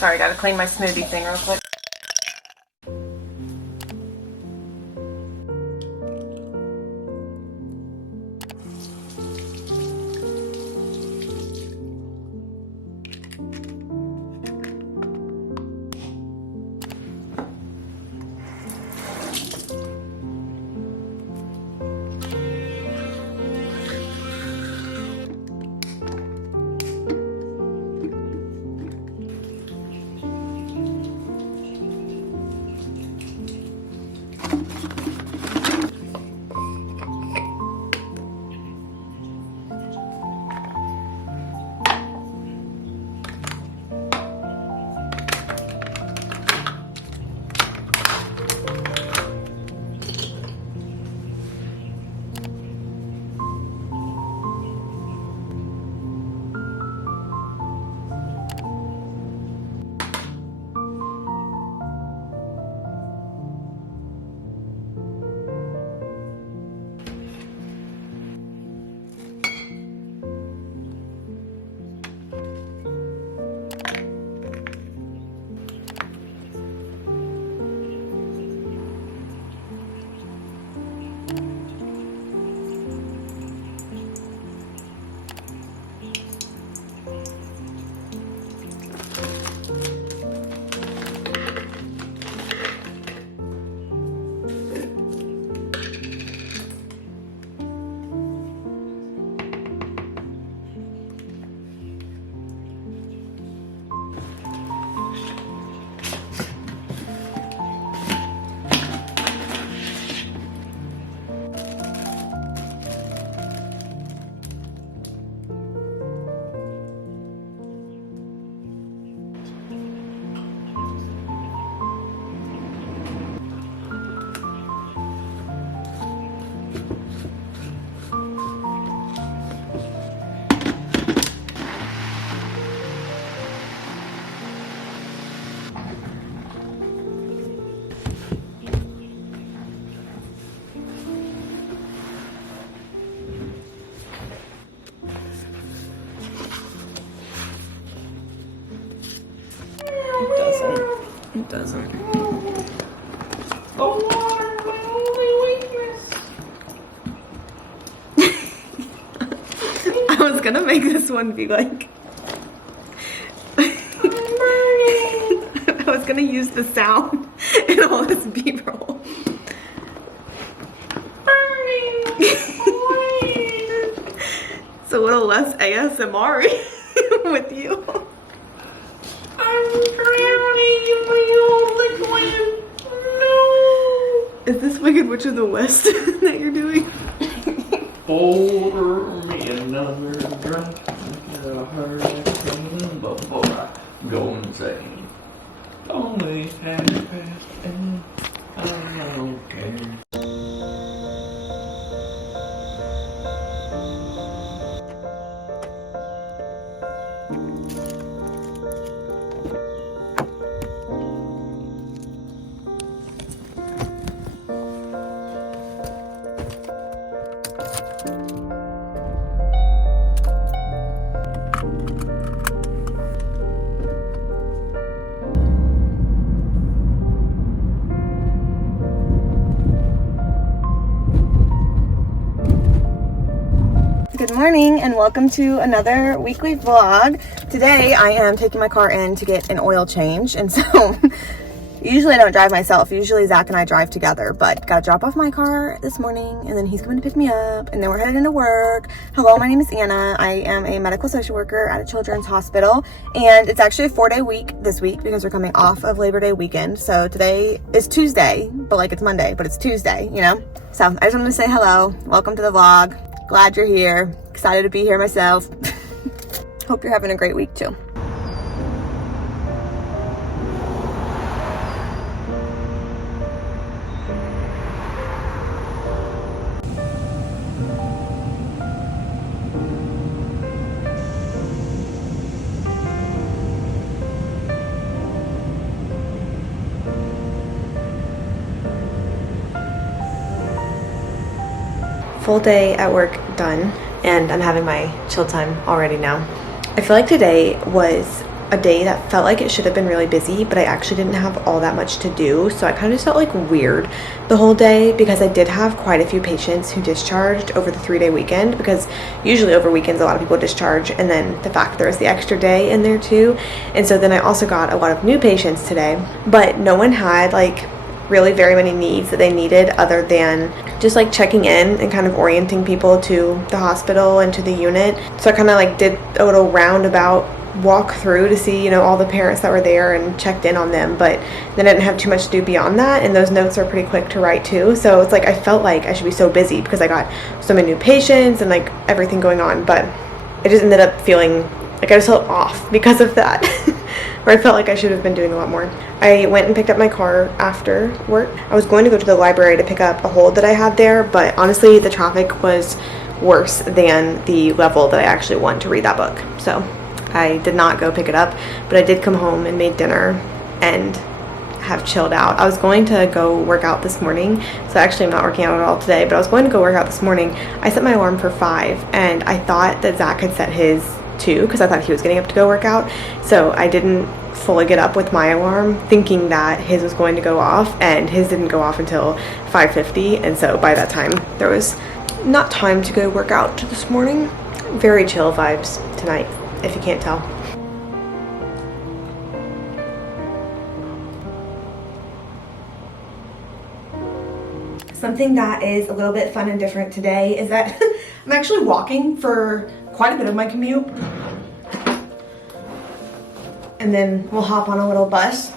Sorry, gotta clean my smoothie thing real quick. It doesn't. The water, my only weakness. I was gonna make this one be like... I was gonna use the sound in all this B-roll. It's a little less ASMR with you. I'm drowning in my own liquid. No. Is this Wicked Witch of the West that you're doing? Pour me another drink. Hurry before I go insane. Only half past and I don't care. Good morning and welcome to another weekly vlog. Today I am taking my car in to get an oil change, and so usually I don't drive myself. Usually Zach and I drive together, but gotta drop off my car this morning and then he's coming to pick me up and then we're headed into work. Hello, my name is Anna. I am a medical social worker at a children's hospital, and it's actually a 4-day week this week because we're coming off of Labor Day weekend. So today is Tuesday, but like it's Monday, but it's Tuesday, you know? So I just wanted to say hello. Welcome to the vlog. Glad you're here. Excited to be here myself. Hope you're having a great week too. Full day at work done, and I'm having my chill time already now. I feel like today was a day that felt like it should have been really busy, but I actually didn't have all that much to do. So I kind of just felt like weird the whole day, because I did have quite a few patients who discharged over the 3-day weekend, because usually over weekends a lot of people discharge, and then the fact there was the extra day in there too. And so then I also got a lot of new patients today, but no one had like really very many needs that they needed other than just like checking in and kind of orienting people to the hospital and to the unit. So I kind of like did a little roundabout walk through to see, you know, all the parents that were there and checked in on them, but then I didn't have too much to do beyond that, and those notes are pretty quick to write too. So it's like I felt like I should be so busy because I got so many new patients and like everything going on, but I just ended up feeling like I just felt off because of that. Where I felt like I should have been doing a lot more. I went and picked up my car after work. I was going to go to the library to pick up a hold that I had there, but honestly the traffic was worse than the level that I actually want to read that book. So I did not go pick it up, but I did come home and made dinner and have chilled out. I was going to go work out this morning, so actually I'm not working out at all today, but I was going to go work out this morning. I set my alarm for 5, and I thought that Zach had set his too, because I thought he was getting up to go work out, so I didn't fully get up with my alarm thinking that his was going to go off, and his didn't go off until 5:50, and so by that time there was not time to go work out this morning. Very chill vibes tonight, if you can't tell. Something that is a little bit fun and different today is that I'm actually walking for quite a bit of my commute, and then we'll hop on a little bus.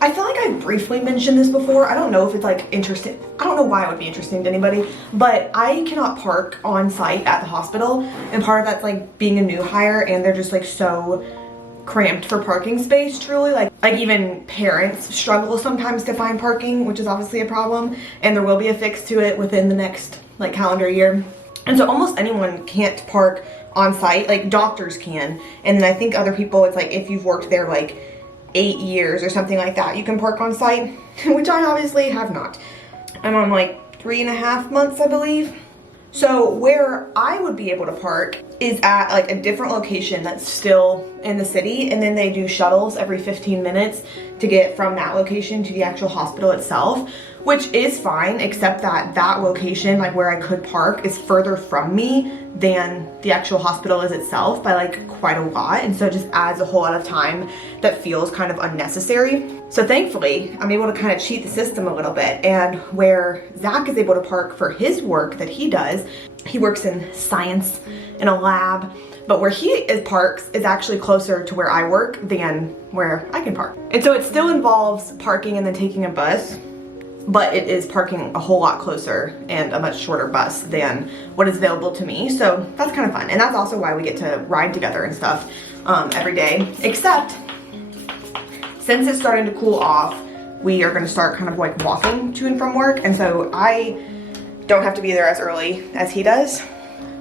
I feel like I briefly mentioned this before. I don't know if it's like interesting. I don't know why it would be interesting to anybody, but I cannot park on site at the hospital, and part of that's like being a new hire, and they're just like so cramped for parking space, truly. Like even parents struggle sometimes to find parking, which is obviously a problem, and there will be a fix to it within the next like calendar year. And so almost anyone can't park on site, like doctors can, and then I think other people, it's like if you've worked there like 8 years or something like that, you can park on site, which I obviously have not. I'm on like 3.5 months, I believe. So where I would be able to park is at like a different location that's still in the city, and then they do shuttles every 15 minutes to get from that location to the actual hospital itself, which is fine, except that that location, like where I could park, is further from me than the actual hospital is itself by like quite a lot, and so it just adds a whole lot of time that feels kind of unnecessary. So thankfully, I'm able to kind of cheat the system a little bit, and where Zach is able to park for his work that he does, he works in science in a lab, but where he parks is actually closer to where I work than where I can park. And so it still involves parking and then taking a bus, but it is parking a whole lot closer and a much shorter bus than what is available to me. So that's kind of fun. And that's also why we get to ride together and stuff every day, except since it's starting to cool off, we are going to start kind of like walking to and from work. And so I don't have to be there as early as he does.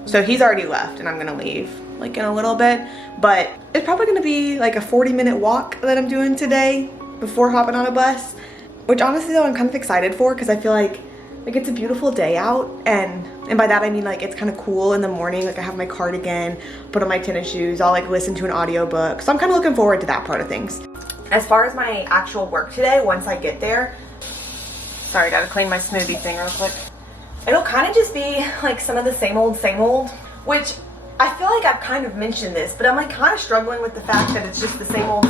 So he's already left, and I'm going to leave like in a little bit, but it's probably going to be like a 40-minute walk that I'm doing today before hopping on a bus. Which honestly though I'm kind of excited for, because I feel like it's a beautiful day out, and by that I mean like it's kind of cool in the morning. Like I have my cardigan, put on my tennis shoes, I'll like listen to an audiobook. So I'm kind of looking forward to that part of things. As far as my actual work today, once I get there, sorry, gotta clean my smoothie thing real quick. It'll kind of just be like some of the same old, which I feel like I've kind of mentioned this, but I'm like kind of struggling with the fact that it's just the same old,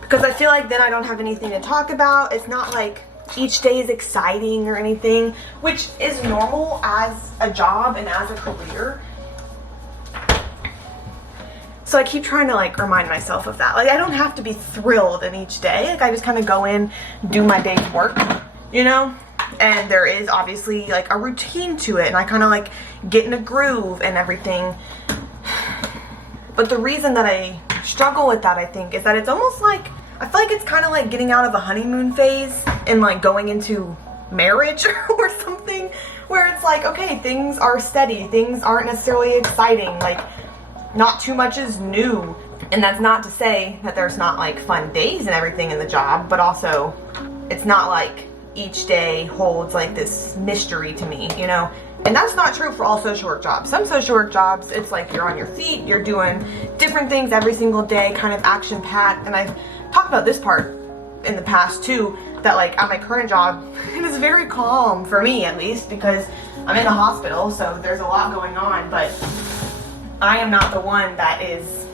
because I feel like then I don't have anything to talk about. It's not like each day is exciting or anything, which is normal as a job and as a career. So I keep trying to like remind myself of that. Like I don't have to be thrilled in each day. Like I just kind of go in, do my day's work, you know? And there is obviously like a routine to it, and I kind of like get in a groove and everything. But the reason that I struggle with that, I think, is that it's almost like, I feel like it's kind of like getting out of a honeymoon phase and like going into marriage or something, where it's like, okay, things are steady, things aren't necessarily exciting, like not too much is new. And that's not to say that there's not like fun days and everything in the job, but also it's not like each day holds like this mystery to me, you know? And that's not true for all social work jobs. Some social work jobs, it's like you're on your feet, you're doing different things every single day, kind of action-packed. And I've talked about this part in the past too, that like at my current job, it is very calm for me at least, because I'm in the hospital, so there's a lot going on, but I am not the one that is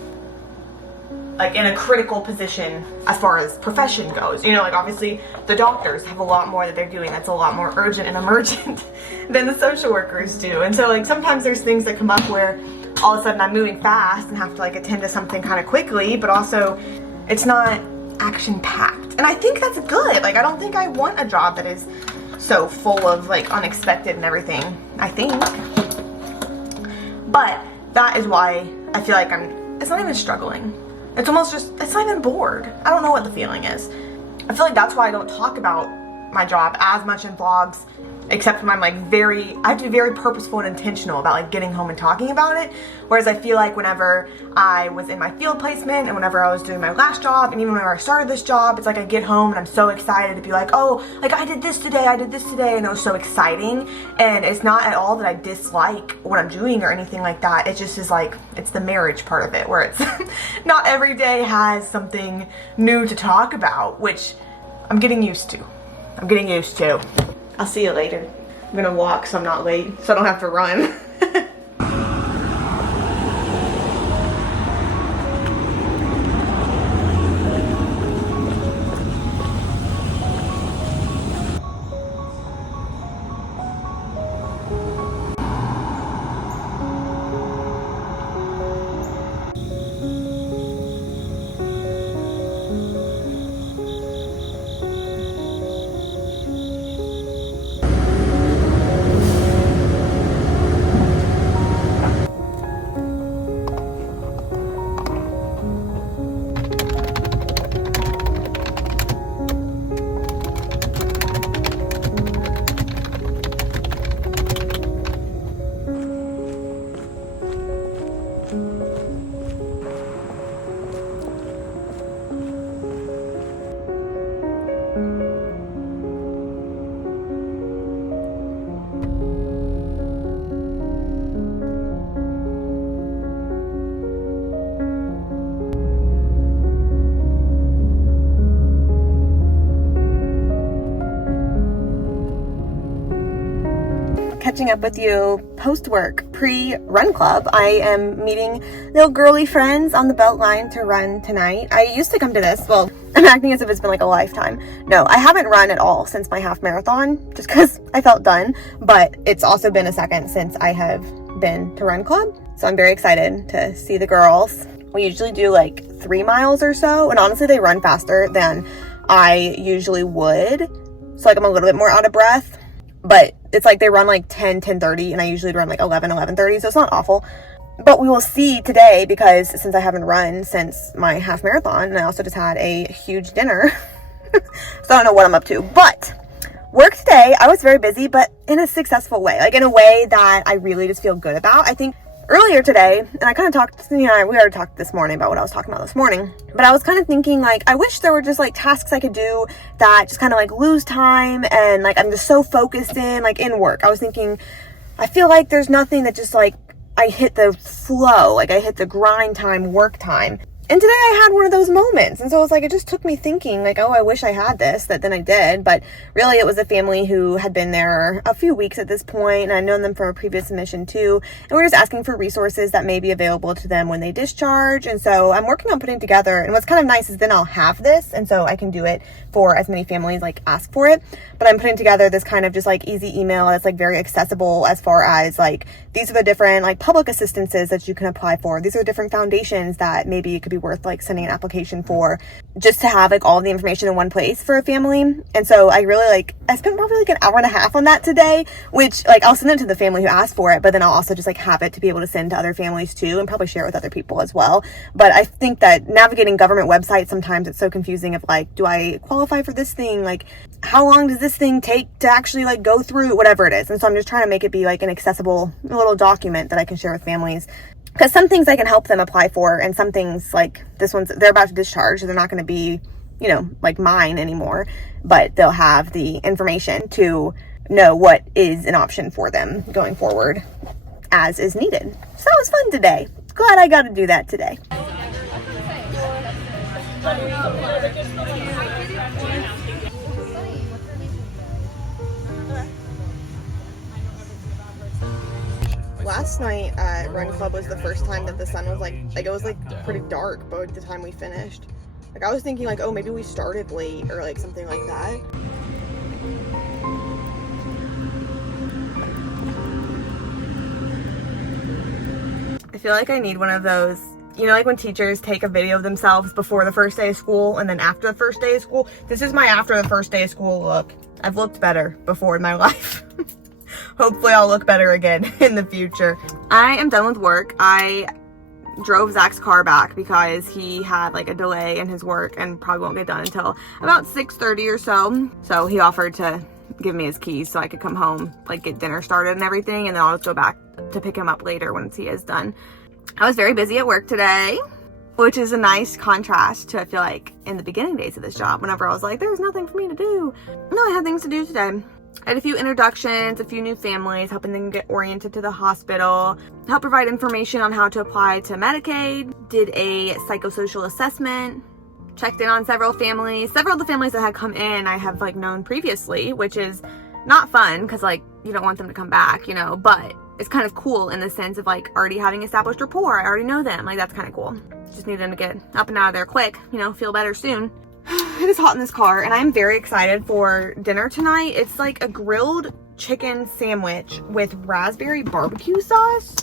like in a critical position as far as profession goes. You know, like obviously the doctors have a lot more that they're doing that's a lot more urgent and emergent than the social workers do. And so like sometimes there's things that come up where all of a sudden I'm moving fast and have to like attend to something kind of quickly, but also it's not action packed. And I think that's good. Like I don't think I want a job that is so full of like unexpected and everything, I think. But that is why I feel like it's not even struggling. It's almost just, it's not even bored. I don't know what the feeling is. I feel like that's why I don't talk about my job as much in vlogs, except when I'm like I have to be very purposeful and intentional about like getting home and talking about it. Whereas I feel like whenever I was in my field placement and whenever I was doing my last job and even whenever I started this job, it's like I get home and I'm so excited to be like, oh, like I did this today, and it was so exciting. And it's not at all that I dislike what I'm doing or anything like that. It just is like, it's the marriage part of it where it's not every day has something new to talk about, which I'm getting used to. I'll see you later. I'm gonna walk so I'm not late, so I don't have to run. Catching up with you post-work, pre-run club. I am meeting little girly friends on the Beltline to run tonight. I used to come to this, well, I'm acting as if it's been like a lifetime. No, I haven't run at all since my half marathon, just because I felt done, but it's also been a second since I have been to run club, so I'm very excited to see the girls. We usually do like 3 miles or so, and honestly they run faster than I usually would, so like I'm a little bit more out of breath. But it's like they run like 10:30, and I usually run like 11:30, so it's not awful. But we will see today, because since I haven't run since my half marathon, and I also just had a huge dinner, so I don't know what I'm up to. But work today, I was very busy, but in a successful way, like in a way that I really just feel good about. I think earlier today, and I kind of talked, we already talked this morning about what I was talking about this morning, but I was kind of thinking like, I wish there were just like tasks I could do that just kind of like lose time, and like I'm just so focused in like in work. I was thinking, I feel like there's nothing that just like I hit the flow, like I hit the grind time, work time. And today I had one of those moments. And so it was like, it just took me thinking like, oh, I wish I had this, that then I did. But really it was a family who had been there a few weeks at this point, and I'd known them from a previous mission too. And we're just asking for resources that may be available to them when they discharge. And so I'm working on putting together, and what's kind of nice is then I'll have this, and so I can do it for as many families like ask for it. But I'm putting together this kind of just like easy email that's like very accessible as far as like, these are the different like public assistances that you can apply for. These are the different foundations that maybe it could be worth like sending an application for, just to have like all the information in one place for a family. And so I really I spent probably like an hour and a half on that today, which like I'll send it to the family who asked for it, but then I'll also just like have it to be able to send to other families too, and probably share it with other people as well. But I think that navigating government websites, sometimes it's so confusing of like, do I qualify for this thing? Like, how long does this thing take to actually like go through, whatever it is. And so I'm just trying to make it be like an accessible little document that I can share with families. Because some things I can help them apply for, and some things like this one's, they're about to discharge, so they're not going to be, like mine anymore, but they'll have the information to know what is an option for them going forward as is needed. So that was fun today. Glad I got to do that today. Last night at Run Club was the first time that the sun was like it was like pretty dark by the time we finished. Like I was thinking like, oh, maybe we started late or like something like that. I feel like I need one of those, you know, like when teachers take a video of themselves before the first day of school and then after the first day of school. This is my after the first day of school look. I've looked better before in my life. Hopefully I'll look better again in the future. I am done with work. I drove Zach's car back because he had like a delay in his work and probably won't get done until about 6:30 or so. So he offered to give me his keys so I could come home, like get dinner started and everything, and then I'll just go back to pick him up later once he is done. I was very busy at work today, which is a nice contrast to, I feel like, in the beginning days of this job, whenever I was like, there's nothing for me to do. No, I had things to do today. I had a few introductions, a few new families, helping them get oriented to the hospital, help provide information on how to apply to Medicaid, did a psychosocial assessment, checked in on several families. Several of the families that had come in I have like known previously, which is not fun because like you don't want them to come back, you know, but it's kind of cool in the sense of like already having established rapport. I already know them. Like that's kind of cool. Just need them to get up and out of there quick, you know, feel better soon. It is hot in this car and I'm very excited for dinner tonight. It's like a grilled chicken sandwich with raspberry barbecue sauce,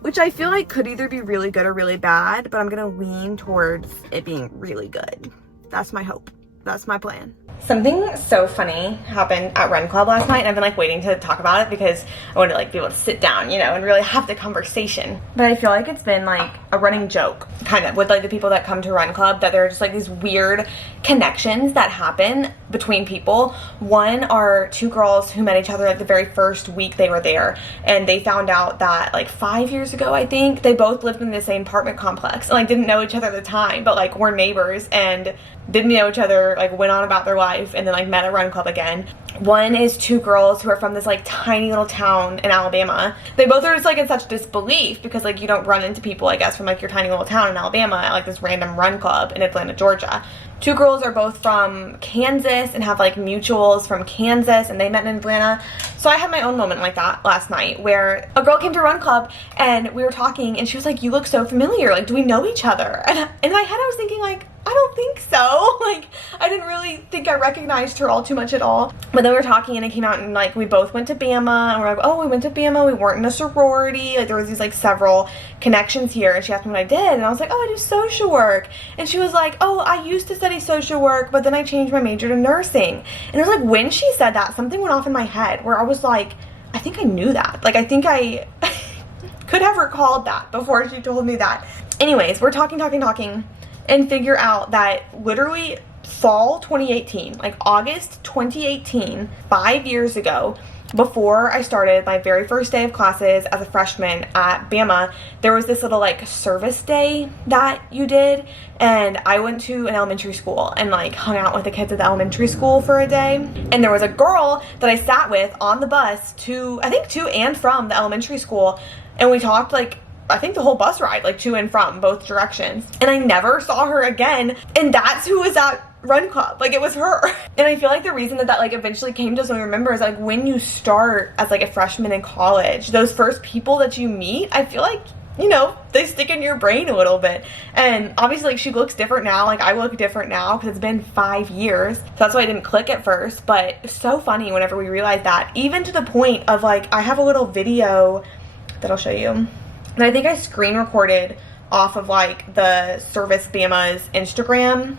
which I feel like could either be really good or really bad, but I'm gonna lean towards it being really good. That's my hope. That's my plan. Something so funny happened at Run Club last night, and I've been like waiting to talk about it because I want to like be able to sit down, you know, and really have the conversation. But I feel like it's been like a running joke kind of with like the people that come to Run Club, that there are just like these weird connections that happen between people. One are two girls who met each other like the very first week they were there, and they found out that like 5 years ago, I think, they both lived in the same apartment complex and like didn't know each other at the time, but like were neighbors and didn't know each other, like went on about their life and then like met at Run Club again. One is two girls who are from this like tiny little town in Alabama. They both are just like in such disbelief because like you don't run into people, I guess, from like your tiny little town in Alabama at like this random Run Club in Atlanta, Georgia. Two girls are both from Kansas and have like mutuals from Kansas, and they met in Atlanta. So I had my own moment like that last night where a girl came to Run Club and we were talking and she was like, you look so familiar, like do we know each other? And in my head I was thinking like, I don't think so. Like, I didn't really think I recognized her all too much at all. But then we were talking and it came out and like we both went to a.bea.s, and we're like, oh, we went to a.bea.s, we weren't in a sorority. Like there was these like several connections here, and she asked me what I did and I was like, oh, I do social work. And she was like, oh, I used to study social work, but then I changed my major to nursing. And it was like when she said that, something went off in my head where I was like, I think I knew that. Like I think I could have recalled that before she told me that. Anyways, we're talking and figure out that literally fall 2018, like August 2018, 5 years ago, before I started my very first day of classes as a freshman at a.bea.s, there was this little like service day that you did, and I went to an elementary school and like hung out with the kids at the elementary school for a day. And there was a girl that I sat with on the bus to and from the elementary school, and we talked like I think the whole bus ride, like to and from both directions. And I never saw her again. And that's who was at Run Club. Like it was her. And I feel like the reason that like eventually came to us when we remember is like when you start as like a freshman in college, those first people that you meet, I feel like, you know, they stick in your brain a little bit. And obviously like she looks different now. Like I look different now because it's been 5 years. So that's why I didn't click at first. But it's so funny whenever we realized that, even to the point of like, I have a little video that I'll show you. And I think I screen recorded off of like the service a.bea.s Instagram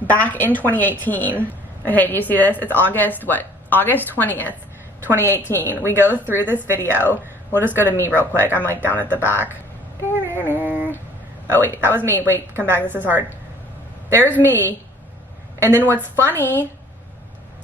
back in 2018. Okay, do you see this? It's August 20th, 2018. We go through this video. We'll just go to me real quick. I'm like down at the back. Oh wait, that was me. Wait, come back, this is hard. There's me. And then what's funny,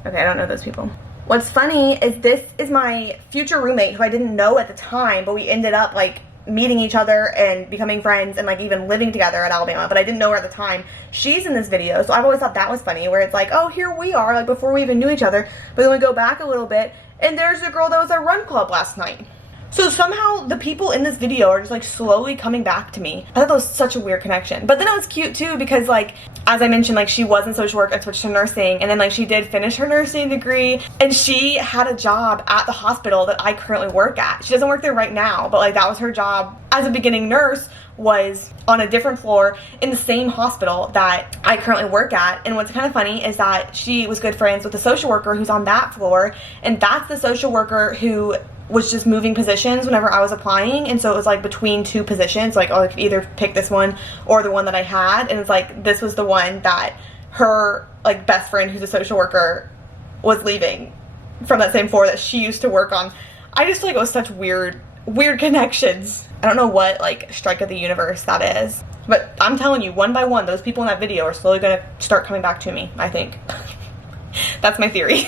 okay, I don't know those people. What's funny is this is my future roommate who I didn't know at the time, but we ended up like meeting each other and becoming friends and like even living together at Alabama, but I didn't know her at the time. She's in this video, so I've always thought that was funny, where it's like, oh, here we are, like before we even knew each other, but then we go back a little bit and there's the girl that was at Run Club last night. So somehow the people in this video are just like slowly coming back to me. I thought that was such a weird connection. But then it was cute too, because like, as I mentioned, like she was in social work and switched to nursing, and then like she did finish her nursing degree, and she had a job at the hospital that I currently work at. She doesn't work there right now, but like that was her job as a beginning nurse, was on a different floor in the same hospital that I currently work at. And what's kind of funny is that she was good friends with the social worker who's on that floor, and that's the social worker who was just moving positions whenever I was applying. And so it was like between two positions, like, oh, I could either pick this one or the one that I had, and it's like this was the one that her like best friend who's a social worker was leaving from that same floor that she used to work on. I just feel like it was such weird connections. I don't know what like strike of the universe that is, but I'm telling you, one by one, those people in that video are slowly gonna start coming back to me, I think. That's my theory.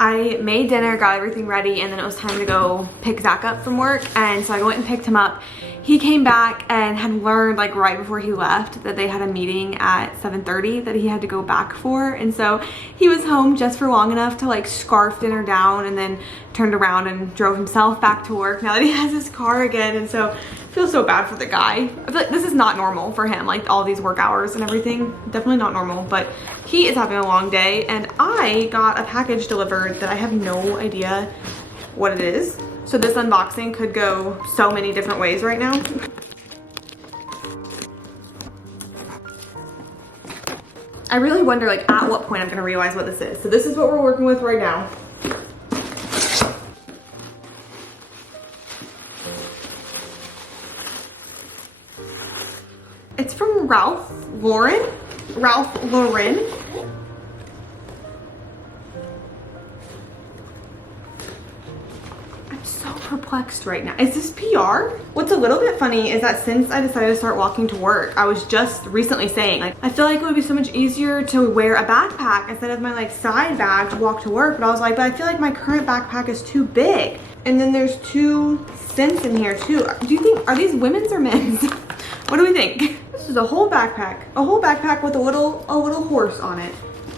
I made dinner, got everything ready, and then it was time to go pick Zach up from work. And so I went and picked him up. He came back and had learned like right before he left that they had a meeting at 7:30 that he had to go back for. And so he was home just for long enough to like scarf dinner down, and then turned around and drove himself back to work now that he has his car again. And so I feel so bad for the guy. I feel like this is not normal for him, like all these work hours and everything. Definitely not normal, but he is having a long day. And I got a package delivered that I have no idea what it is. So this unboxing could go so many different ways right now. I really wonder like at what point I'm gonna realize what this is. So this is what we're working with right now. It's from Ralph Lauren. I'm so perplexed right now. Is this PR? What's a little bit funny is that since I decided to start walking to work, I was just recently saying, like, I feel like it would be so much easier to wear a backpack instead of my like side bag to walk to work. But I was like, but I feel like my current backpack is too big. And then there's 2 scents in here too. Do you think, are these women's or men's? What do we think? This is a whole backpack with a little horse on it.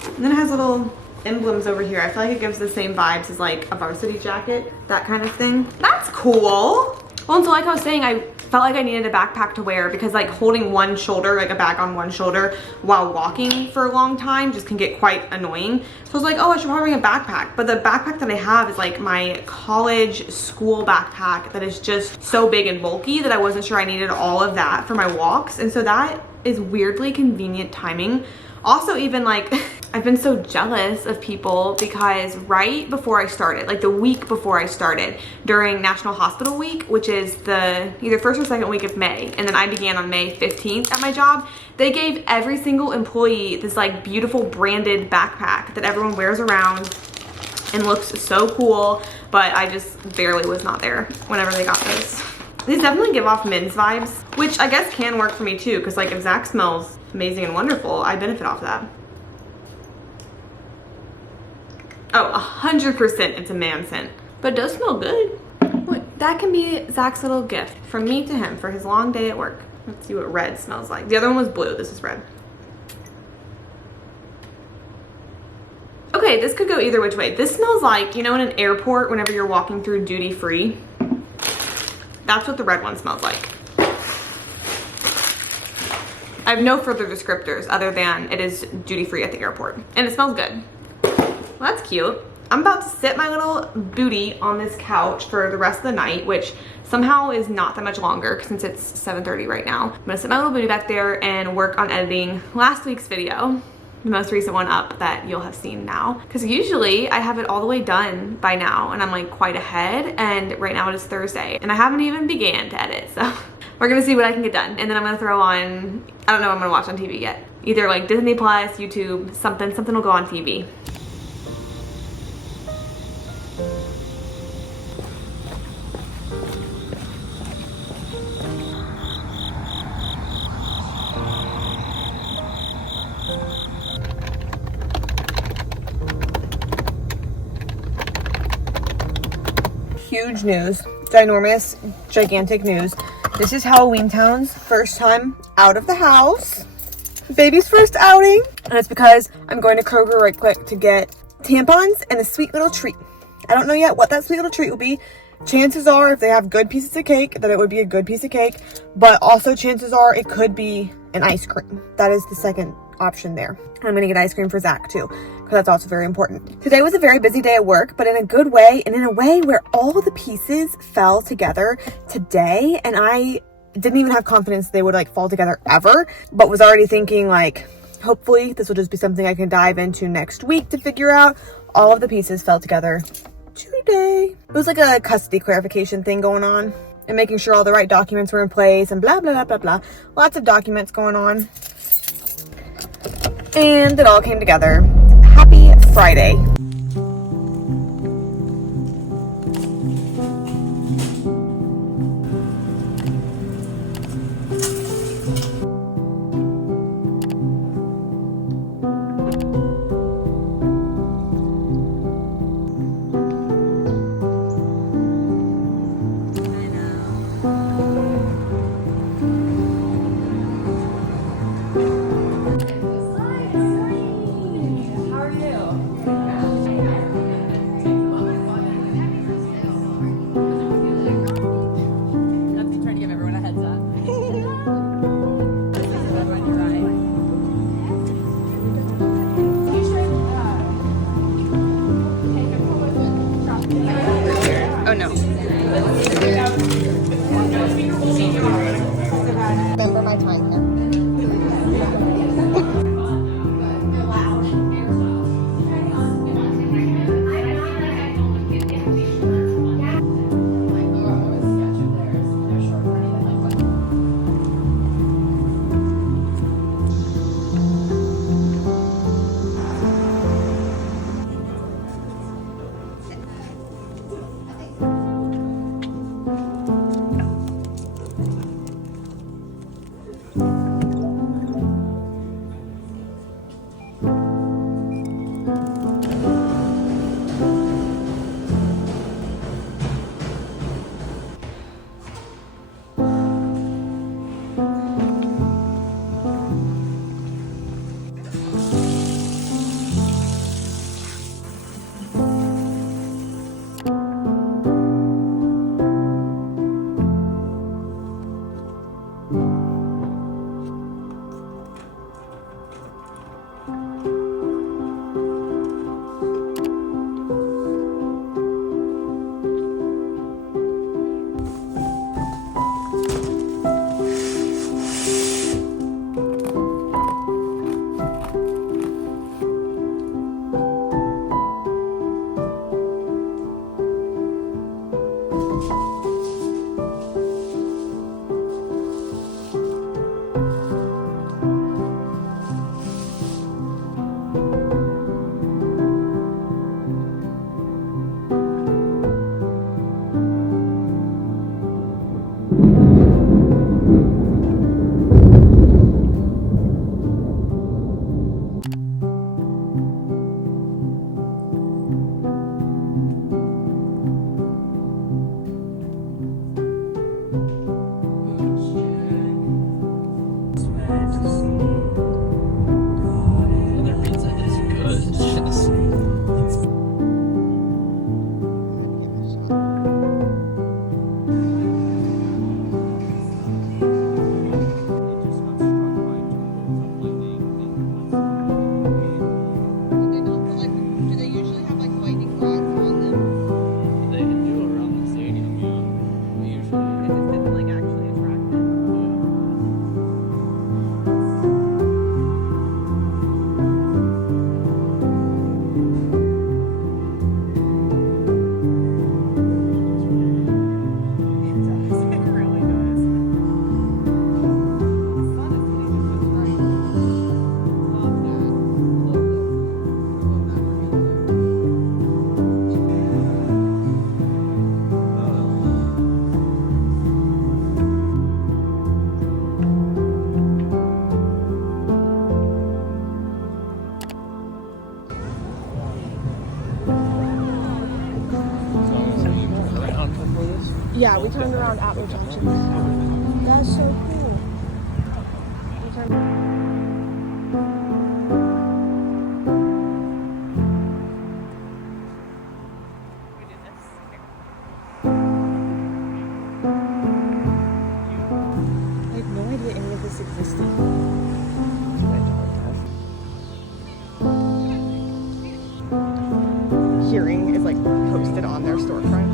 And then it has little emblems over here. I feel like it gives the same vibes as like a varsity jacket, that kind of thing. That's cool. Well, and so like I was saying, I felt like I needed a backpack to wear because like holding one shoulder, like a bag on one shoulder while walking for a long time just can get quite annoying. So I was like, oh, I should probably bring a backpack. But the backpack that I have is like my college school backpack that is just so big and bulky that I wasn't sure I needed all of that for my walks. And so that is weirdly convenient timing. Also, even like, I've been so jealous of people because right before I started, like the week before I started, during National Hospital Week, which is the either first or second week of May, and then I began on May 15th at my job, they gave every single employee this like beautiful branded backpack that everyone wears around and looks so cool, but I just barely was not there whenever they got this. These definitely give off men's vibes, which I guess can work for me too, because like if Zach smells amazing and wonderful, I benefit off that. Oh, 100% it's a man scent, but it does smell good. Look, that can be Zach's little gift from me to him for his long day at work. Let's see what red smells like. The other one was blue, this is red. Okay, this could go either which way. This smells like, you know, in an airport whenever you're walking through duty free. That's what the red one smells like. I have no further descriptors other than it is duty free at the airport. And it smells good. Well, that's cute. I'm about to sit my little booty on this couch for the rest of the night, which somehow is not that much longer since it's 7:30 right now. I'm gonna sit my little booty back there and work on editing last week's video, the most recent one up that you'll have seen now. Because usually I have it all the way done by now and I'm like quite ahead, and right now it is Thursday and I haven't even began to edit, so we're gonna see what I can get done. And then I'm gonna throw on, I don't know what I'm gonna watch on TV yet. Either like Disney Plus, YouTube, something will go on TV. huge news, ginormous, gigantic news. This is Halloween Town's first time out of the house. Baby's first outing. And it's because I'm going to Kroger right quick to get tampons and a sweet little treat. I don't know yet what that sweet little treat will be. Chances are, if they have good pieces of cake, that it would be a good piece of cake. But also chances are it could be an ice cream. That is the second option there. I'm gonna get ice cream for Zach too, because that's also very important. Today was a very busy day at work, but in a good way, and in a way where all the pieces fell together today, and I didn't even have confidence they would like fall together ever, but was already thinking like, hopefully this will just be something I can dive into next week to figure out. All of the pieces fell together today. It was like a custody clarification thing going on and making sure all the right documents were in place and blah, blah, blah, blah, blah. Lots of documents going on. And it all came together. Happy Friday. Oh no. Remember my time here. Yeah, we turned around at the junction. That's so cool. We turned. I had no idea any of this existed. Hearing is like posted on their storefront.